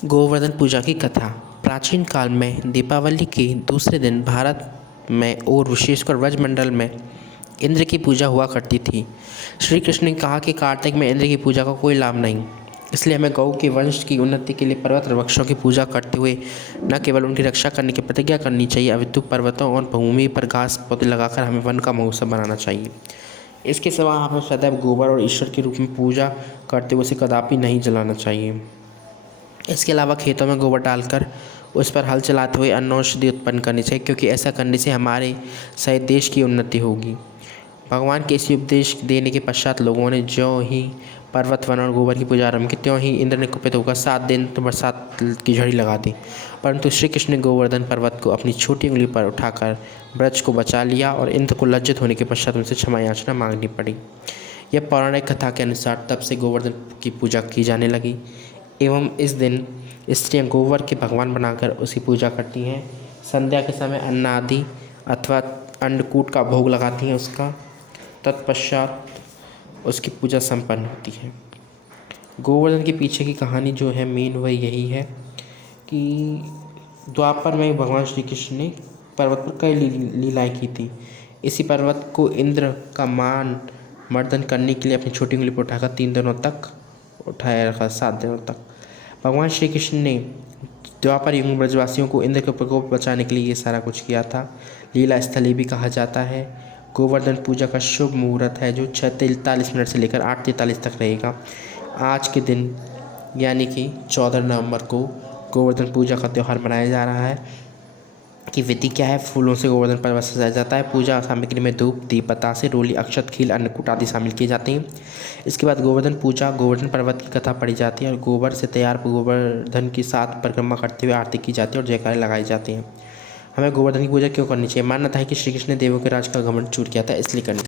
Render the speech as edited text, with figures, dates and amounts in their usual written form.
गोवर्धन पूजा की कथा। प्राचीन काल में दीपावली के दूसरे दिन भारत में और विशेषकर ब्रजमंडल में इंद्र की पूजा हुआ करती थी। श्री कृष्ण ने कहा कि कार्तिक में इंद्र की पूजा का कोई लाभ नहीं, इसलिए हमें गौ के वंश की उन्नति के लिए पर्वत और वृक्षों की पूजा करते हुए न केवल उनकी रक्षा करने की प्रतिज्ञा करनी चाहिए, अपितु पर्वतों और भूमि पर घास पौधे लगाकर हमें वन का महोत्सव बनाना चाहिए। इसके सिवा हमें सदैव गोबर और ईश्वर के रूप में पूजा करते हुए उसे कदापि नहीं जलाना चाहिए। इसके अलावा खेतों में गोबर डालकर उस पर हल चलाते हुए अन्न औषधि उत्पन्न करनी चाहिए, क्योंकि ऐसा करने से हमारे सहित देश की उन्नति होगी। भगवान के इसी उपदेश देने के पश्चात लोगों ने ज्यों ही पर्वत वन और गोबर की पूजा आरंभ की, त्यों ही इंद्र ने कुपित होकर 7 दिन तो बरसात की झड़ी लगा दी। परंतु श्री कृष्ण ने गोवर्धन पर्वत को अपनी छोटी उंगली पर उठाकर ब्रज को बचा लिया और इंद्र को लज्जित होने के पश्चात उनसे क्षमा याचना मांगनी पड़ी। यह पौराणिक कथा के अनुसार तब से गोवर्धन की पूजा की जाने लगी एवं इस दिन स्त्रियां गोबर के भगवान बनाकर उसकी पूजा करती हैं। संध्या के समय अन्न आदि अथवा अन्नकूट का भोग लगाती हैं उसका, तत्पश्चात उसकी पूजा संपन्न होती है। गोवर्धन के पीछे की कहानी जो है मेन वह यही है कि द्वापर में भगवान श्री कृष्ण ने पर्वत पर कई लीलाएँ की थी। इसी पर्वत को इंद्र का मान मर्दन करने के लिए अपनी छोटी उंगली पर उठाकर 3 दिनों तक उठाया रखा, 7 दिनों तक। भगवान श्री कृष्ण ने द्वापर युग में ब्रजवासियों को इंद्र के प्रकोप बचाने के लिए ये सारा कुछ किया था। लीला स्थली भी कहा जाता है। गोवर्धन पूजा का शुभ मुहूर्त है जो 6:43 से लेकर 8:43 तक रहेगा। आज के दिन यानी कि 14 नवंबर को गोवर्धन पूजा का त्यौहार मनाया जा रहा है। कि विधि क्या है? फूलों से गोवर्धन पर्वत सजाया जाता है। पूजा सामग्री में धूप, दीप, बतासे, रोली, अक्षत, खील, अन्नकूट आदि शामिल किए जाते हैं। इसके बाद गोवर्धन पूजा, गोवर्धन पर्वत की कथा पढ़ी जाती है और गोबर से तैयार गोवर्धन की 7 परिक्रमा करते हुए आरती की जाती है और जयकारे लगाए जाते हैं। हमें गोवर्धन की पूजा क्यों करनी चाहिए? मान्यता है कि श्री कृष्ण ने देवों के राज का घमंड चूर किया था, इसलिए करनी